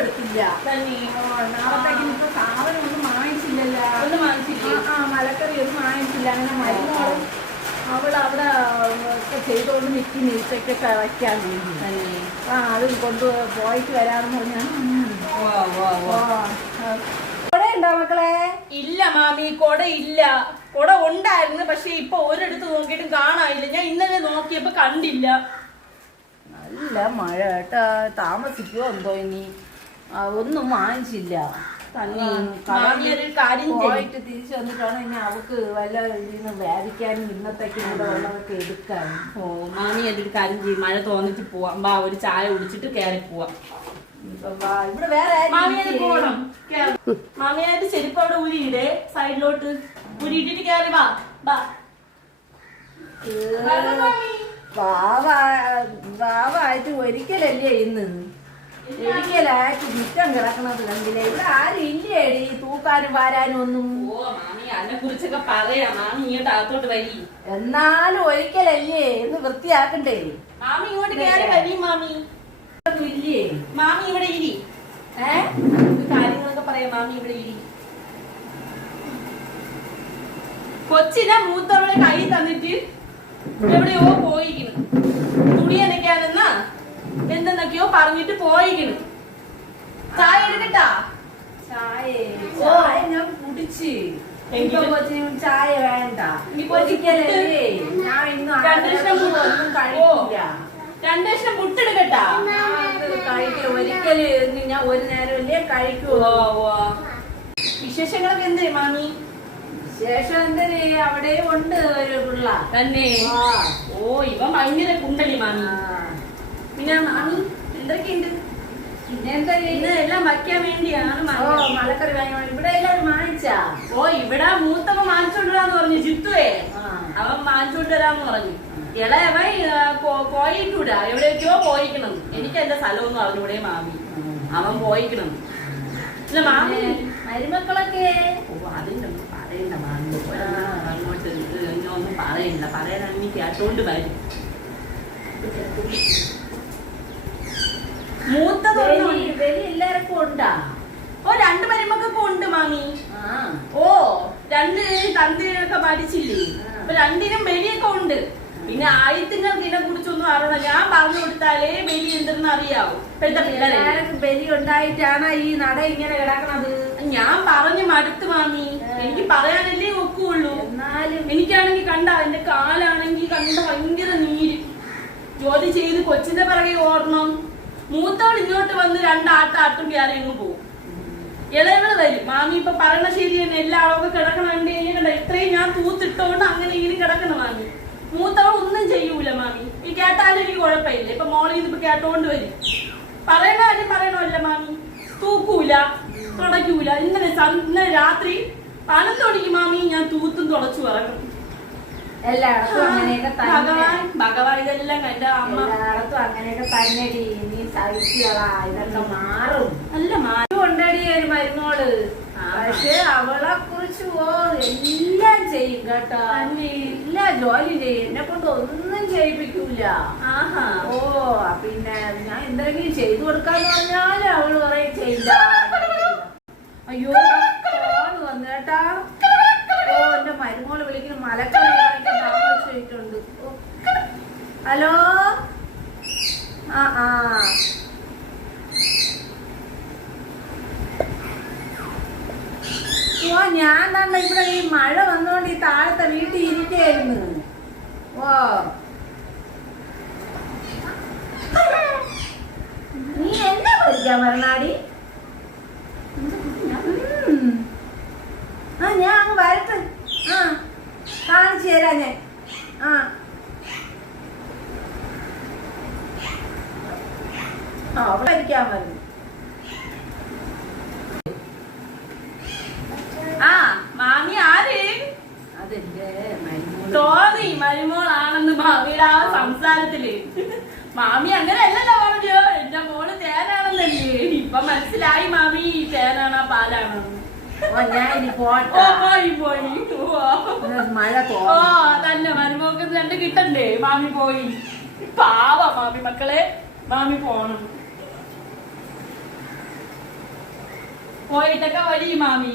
എടുത്തില്ല. നാളത്തേക്ക് ഇപ്പൊ സാധനം ഒന്നും വാങ്ങിച്ചില്ലല്ലോ. മലക്കറി ഒന്നും വാങ്ങിച്ചില്ല. അങ്ങനെ മരുന്നോളും അവിടെ ഒക്കെ ചെയ്തോണ്ട് നിൽക്കുന്ന ഉച്ചക്കൊക്കെ വയ്ക്കാൻ വേണ്ടി. അത് കൊണ്ട് പോയിട്ട് വരാമെന്ന് പറഞ്ഞാൽ കൊടയുണ്ടോ മക്കളെ? ഇല്ല മാമി, കൊട ഇല്ല. കൊട ഉണ്ടായിരുന്നു, പക്ഷെ ഇപ്പൊ ഒരിടത്ത് നോക്കിയിട്ടും കാണാനില്ല. ഞാൻ ഇന്നലെ നോക്കിയപ്പോ കണ്ടില്ല. നല്ല മഴ കേട്ടാ. താമസിക്കുമോ എന്തോ ഇനി. ഒന്നും വാങ്ങിച്ചില്ല. പോയിട്ട് തിരിച്ചു വന്നിട്ടാണ് ഇനി അവക്ക് വല്ല ഇതിന്ന് വ്യാപിക്കാനും ഇന്നത്തേക്ക് കൂടെ ഉള്ളതൊക്കെ എടുക്കാനും. ഓ മാമി അതൊരു കാര്യം ചെയ്യും, മഴ തോന്നിട്ട് പോവാം. ബാ, ഒരു ചായ കുടിച്ചിട്ട് കയറി പോവാം. ഇവിടെ വേറെ പോണം. മാമിയായിട്ട് ചെരുപ്പ് അവിടെ ഊരിയിടേ, സൈഡിലോട്ട് ഊരിയിട്ടിട്ട് കയറി വാ. വാവായിട്ട് ഒരിക്കലല്ലേ ഇന്ന്. ഒരിക്കലായിട്ട് ചുറ്റം കിടക്കണത് കണ്ടില്ലേ? ഇവിടെ ആരും ഇല്ലേടി തൂക്കാനും വാരാനും ഒന്നും. ഓ മാമി, അതിനെ കുറിച്ചൊക്കെ പറയാം. മാമി ഇങ്ങോട്ട് അകത്തോട്ട് വരി. എന്നാലും ഒരിക്കലല്ലേ എന്ന് വൃത്തിയാക്കണ്ടേ? മാമി ഇങ്ങോട്ട് കയറി വരി. മാമി ഇല്ലേ? മാമി ഇവിടെ ഇരി. കാര്യങ്ങളൊക്കെ പറയാം. മാമി ഇവിടെ ഇരി. കൊച്ചിനെ മൂത്തവളെ കൈ തന്നിട്ട് എവിടെയോ പോയിരിക്കുന്നു. തുണി അനക്കാനെന്നാ എന്തെന്നൊക്കെയോ പറഞ്ഞിട്ട് പോയിരിക്കുന്നു. ചായ എടുക്കട്ടാ? ചായ ഞാൻ കുടിച്ച്. ചായ വേണ്ട. ഒരിക്കലല്ലേ ഞാൻ ഇന്ന് ഒന്നും കഴിക്കില്ല. 2 കഷ്ണം മുട്ടെടുക്കട്ടാ? ഒരിക്കല് ഞാൻ ഒരു നേരമല്ലേ കഴിക്കുള്ളൂ. വിശേഷങ്ങളൊക്കെ എന്തേ മാമി? വിശേഷം എന്തേ? അവിടെ ഉണ്ട് ഒരു പിള്ള തന്നെ. ഓ ഇവ ഭയങ്കര കുണ്ടലി മാമി. പിന്നെ മാമി എന്തൊക്കെയുണ്ട്? പിന്നെ എല്ലാം വയ്ക്കാൻ വേണ്ടിയാണ്. മലക്കറി വാങ്ങി. ഇവിടെ എല്ലാവരും വാങ്ങിച്ചാ? ഓ ഇവിടെ മൂത്തവ വാങ്ങിച്ചോണ്ടരാന്ന് പറഞ്ഞു. ജിത്തുവേ അവൻ വാങ്ങിച്ചോണ്ടരാന്ന് പറഞ്ഞു. ഇളയവൻ പോയിട്ടൂടാ, എവിടെയൊക്കെയോ പോയിക്കണം. എനിക്ക് എന്റെ സ്ഥലമൊന്നും അറിഞ്ഞൂടെ മാമി. അവൻ പോയിക്കണം. ഇല്ല മാമി മരുമക്കളൊക്കെ അതിന്റെ ഒന്നും പറയണ്ട മാമി. അങ്ങോട്ട് ഒന്നും പറയണ്ട. പറയാനാണെങ്കിൽ കേട്ടോണ്ട് വരും. മൂത്തത് എല്ലാവർക്കും ഉണ്ടാ? ഓ 2 മരുമക്കൊക്കെ ഉണ്ട് മാമി. ഓ 2 തന്തിയൊക്കെ പഠിച്ചില്ലേ, അപ്പൊ 2നും ബലിയൊക്കെ ഉണ്ട്. പിന്നെ ആയിരത്തിങ്ങൾക്ക് ഇതിനെ കുറിച്ചൊന്നും അറിയണം. ഞാൻ പറഞ്ഞു കൊടുത്താലേ ബലി എന്തെന്ന് അറിയാവൂ. ഇപ്പോഴത്തെ പിള്ളേരെ ബലി ഉണ്ടായിട്ടാണ് ഈ നട ഇങ്ങനെ കിടക്കണത്. ഞാൻ പറഞ്ഞു മടുത്ത് മാമി. എനിക്ക് പറയാനല്ലേ ഒക്കുള്ളൂ. എന്നാലും എനിക്കാണെങ്കിൽ കണ്ട എന്റെ കാലാണെങ്കിൽ കണ്ട ഭയങ്കര നീര്. ജോലി ചെയ്ത് കൊച്ചിന്റെ പിറകെ ഓടണം. മൂത്തവൾ ഇങ്ങോട്ട് വന്ന് 2 ആട്ടും കയറി അങ്ങ് പോകും. ഇളയവള് വരും. മാമി ഇപ്പൊ പറയണ ശരി തന്നെ. എല്ലാ ആളൊക്കെ കിടക്കണുണ്ട്. കണ്ട ഇത്രയും ഞാൻ തൂത്തിട്ടോണ്ട് അങ്ങനെ ഇങ്ങനെ കിടക്കണം മാമി. മൂത്തവൾ ഒന്നും ചെയ്യൂല മാമി. ഈ കേട്ടാലും എനിക്ക് കുഴപ്പമില്ല. ഇപ്പൊ മോളിൽ ഇപ്പൊ കേട്ടോണ്ട് വരും. പറയണ കാര്യം പറയണമല്ല മാമി. തൂക്കൂല, തുടയ്ക്കൂല. ഇന്നലെ രാത്രി 12 മണിക്ക് മാമി ഞാൻ തൂത്തും തുടച്ചു ഇറങ്ങും. എല്ലായിടത്തും അങ്ങനെയൊക്കെ ഭഗവാൻ ഇതെല്ലാം കണ്ട അമ്മ. എല്ലായിടത്തും അങ്ങനെയൊക്കെ തന്നെടി. നീ സഹിച്ചുകളാ, ഇതൊക്കെ മാറും. നല്ല മാറും കൊണ്ടടി ഒരു മരുന്നോള്. പക്ഷെ അവളെ കുറിച്ച് എല്ലാം ചെയ്യും കേട്ടോ. എല്ലാ ജോലി ചെയ്യും. എന്നെ കൊണ്ട് ഒന്നും ചെയ്യിപ്പിക്കൂല. ഓ പിന്നെ ഞാൻ എന്തെങ്കിലും ചെയ്തു കൊടുക്കാന്ന് പറഞ്ഞാല് അവള് പറയും ചെയ്യില്ല. അയ്യോ വന്നു കേട്ടാ. ഓ എന്റെ മരുമോള് വിളിക്കുന്ന മലക്കറി താമസിച്ചിട്ടുണ്ട്. ഹലോ. ഓ ഞാൻ തന്നെ ഇവിടെ ഈ മഴ വന്നോണ്ട് ഈ താഴത്തെ വീട്ടിൽ ഇരിക്കായിരുന്നു. ഓ നീ എന്നെ പഠിക്കാൻ പറഞ്ഞാടി? ഞാൻ അങ്ങ് വരട്ടെ. കാണിച്ചു തരാ ഞാൻ. അവിടെ ഇരിക്കാൻ പറഞ്ഞു. മാമി ആര്? അതെന്റെ തോന്നി മരുമോളാണെന്ന് മാമിയുടെ ആ സംസാരത്തില്. മാമി അങ്ങനെ അല്ലല്ലോ പറഞ്ഞു. എന്റെ മോള് തേനാണെന്നല്ലേ. ഇപ്പൊ മനസ്സിലായി മാമി തേനാണോ പാലാണോ. പോയി മഴ തന്നെ മരുമോക്ക് 2 കിട്ടണ്ടേ. മാമി പോയി. പാവ മാമി. മക്കളെ മാമി പോണം. പോയിട്ടൊക്കെ വഴി മാമി